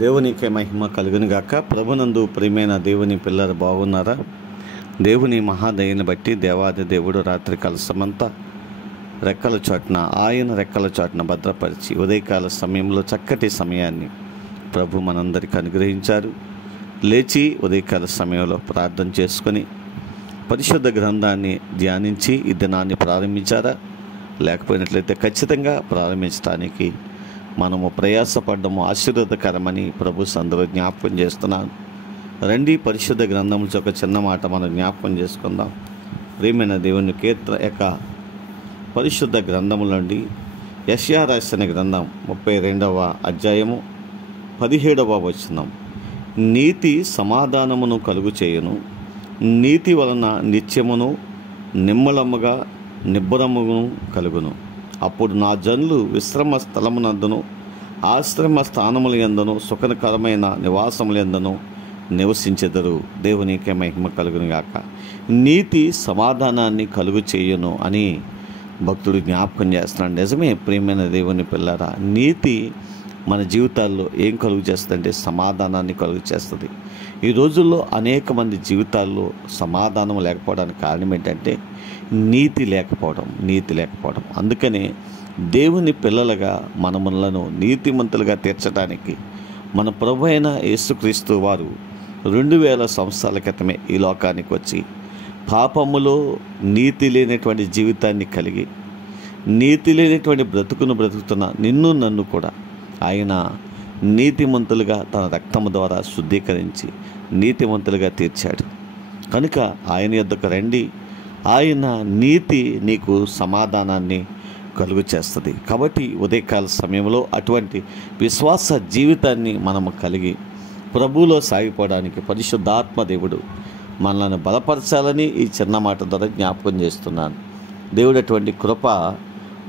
దేవునికే మహిమ కలుగును గాక. ప్రభునందు ప్రియమైన దేవుని పిల్లలు బాగున్నారా? దేవుని మహాదయని బట్టి దేవాది దేవుడు రాత్రి కలసమంతా ఆయన రెక్కల చాటున భద్రపరిచి ఉదయకాల సమయంలో చక్కటి సమయాన్ని ప్రభు మనందరికీ అనుగ్రహించారు. లేచి ఉదయకాల సమయంలో ప్రార్థన చేసుకొని పరిశుద్ధ గ్రంథాన్ని ధ్యానించి ఈ దినాన్ని ప్రారంభించారా? లేకపోయినట్లయితే ఖచ్చితంగా ప్రారంభించడానికి మనము ప్రయాసపడ్డము ఆశీర్వాదకరమని ప్రభు సందరూ జ్ఞాపకం చేస్తున్నాను. రండి, పరిశుద్ధ గ్రంథం నుంచి ఒక చిన్న మాట మనం జ్ఞాపకం చేసుకుందాం. ప్రియమైన దేవుని కీర్తన పరిశుద్ధ గ్రంథములండి యెషయా రాసిన గ్రంథం 32వ అధ్యాయము 17వ వచనం. నీతి సమాధానమును కలుగు చేయును, నీతి వలన నిత్యమును నిమ్మలముగా నిబ్బరమును కలుగును. అప్పుడు నా జనులు విశ్రమ స్థలమునందును ఆశ్రమ స్థానముల యందును సుఖకరమైన నివాసముల యందును నివసించెదరు. దేవునికే మహిమ కలుగును గాక. నీతి సమాధానాన్ని కలుగు చేయును అని భక్తుడు జ్ఞాపకం చేస్తున్నాడు. నిజమే ప్రియమైన దేవుని పిల్లరా, నీతి మన జీవితాల్లో ఏం కలుగు చేస్తుందంటే సమాధానాన్ని కలుగు చేస్తుంది. ఈ రోజుల్లో అనేక మంది జీవితాల్లో సమాధానం లేకపోవడానికి కారణం ఏంటంటే నీతి లేకపోవడం. అందుకనే దేవుని పిల్లలుగా మనలను నీతిమంతులుగా తీర్చడానికి మన ప్రభు అయిన యేసుక్రీస్తు వారు 2000 సంవత్సరాల క్రితమే ఈ లోకానికి వచ్చి పాపములో నీతి లేనటువంటి జీవితాన్ని కలిగి నీతి లేనటువంటి బ్రతుకుతున్న నిన్ను నన్ను కూడా ఆయన నీతిమంతులుగా తన రక్తము ద్వారా శుద్ధీకరించి నీతిమంతులుగా తీర్చాడు. కనుక ఆయన యొద్దకు రండి, ఆయన నీతి నీకు సమాధానాన్ని కలుగు చేస్తుంది. కాబట్టి ఉదయకాల సమయంలో అటువంటి విశ్వాస జీవితాన్ని మనము కలిగి ప్రభువులో సాగిపోవడానికి పరిశుద్ధాత్మ దేవుడు మనల్ని బలపరచాలని ఈ చిన్న మాట ద్వారా జ్ఞాపకం చేస్తున్నాను. దేవుడు అటువంటి కృప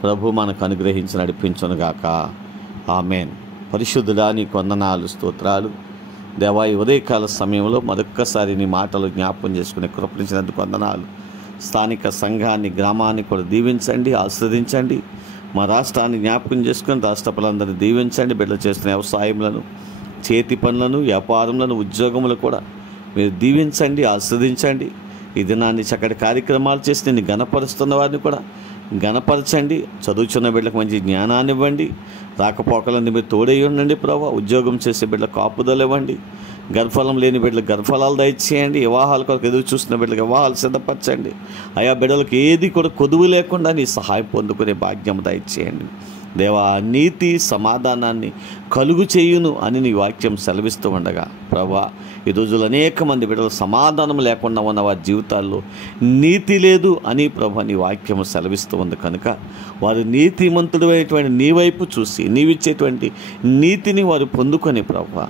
ప్రభు మనకు అనుగ్రహించి నడిపించునుగాక. ఆమెన్. పరిశుద్ధుడా, నీకు వందనాలు, స్తోత్రాలు దేవా. ఈ ఉదయకాల సమయంలో మరొక్కసారి నీ మాటలు జ్ఞాపకం చేసుకునే కృపణించినందుకు వందనాలు. స్థానిక సంఘాన్ని, గ్రామాన్ని కూడా దీవించండి, ఆస్వాదించండి. మా రాష్ట్రాన్ని జ్ఞాపకం చేసుకుని రాష్ట్ర ప్రజలందరినీ దీవించండి. బిడ్డలు చేస్తున్న వ్యవసాయములను, చేతి పనులను, వ్యాపారములను, ఉద్యోగములు కూడా మీరు దీవించండి, ఆస్వాదించండి. ఈ దినాన్ని చక్కటి కార్యక్రమాలు చేసి నిన్ను గణపరుస్తున్న వారిని కూడా గణపరచండి. చదువుచున్న బిడ్డలకు మంచి జ్ఞానాన్ని ఇవ్వండి. రాకపోకలన్నీ మీరు తోడై ఉండండి ప్రభా. ఉద్యోగం చేసే బిడ్డలకు కాపుదలు ఇవ్వండి. గర్భఫలం లేని బిడ్డలకు గర్భఫలాలు దయచేయండి. వివాహాల కొరకు ఎదురు చూస్తున్న బిడ్డలకు వివాహాలు సిద్ధపరచండి. ఆయా బిడ్డలకు ఏది కూడా కొదువు లేకుండా నీ సహాయం పొందుకునే భాగ్యం దయచేయండి దేవా. నీతి సమాధానాన్ని కలుగు చేయును అని నీ వాక్యం సెలవిస్తూ ఉండగా ప్రభా, ఈ రోజులు అనేక మంది బిడ్డలు సమాధానం లేకుండా ఉన్న వారి జీవితాల్లో నీతి లేదు అని ప్రభా నీ వాక్యం సెలవిస్తూ ఉంది. కనుక వారు నీతిమంతుడు అయినటువంటి నీ వైపు చూసి నీవిచ్చేటువంటి నీతిని వారు పొందుకొని ప్రభా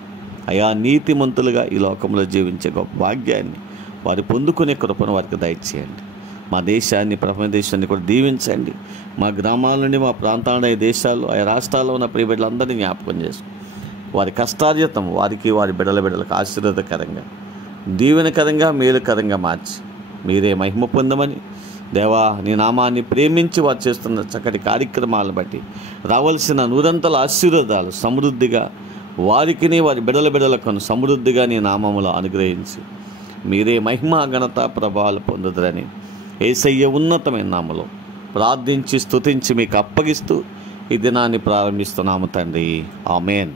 అయా నీతిమంతులుగా ఈ లోకంలో జీవించే గొప్ప భాగ్యాన్ని వారు పొందుకునే కృపను వారికి దయచేయండి. మా దేశాన్ని, ప్రపంచ దేశాన్ని కూడా దీవించండి. మా గ్రామాల నుండి, మా ప్రాంతాల దేశాల్లో, ఆయా రాష్ట్రాల్లో ఉన్న ప్రియ బిడ్డలందరినీ జ్ఞాపకం చేసుకుని వారి కష్టార్జితం వారికి, వారి బిడ్డలకు ఆశీర్వాదకరంగా, దీవెనకరంగా, మేలుకరంగా మార్చి మీరే మహిమ పొందమని దేవా, నీ నామాన్ని ప్రేమించి వారు చేస్తున్న చక్కటి కార్యక్రమాలను బట్టి రావాల్సిన నూరంతల ఆశీర్వాదాలు సమృద్ధిగా వారికిని, వారి బిడ్డలకు సమృద్ధిగా నీ నామములో అనుగ్రహించి మీరే మహిమ, ఘనత, ప్రభావాలు పొందుదరని యేసయ్య ఉన్నతమైన నామములో ప్రార్థించి స్తుతించి మీకు అప్పగిస్తూ ఈ దినాన్ని ప్రారంభిస్తున్నాము తండ్రి. ఆమేన్.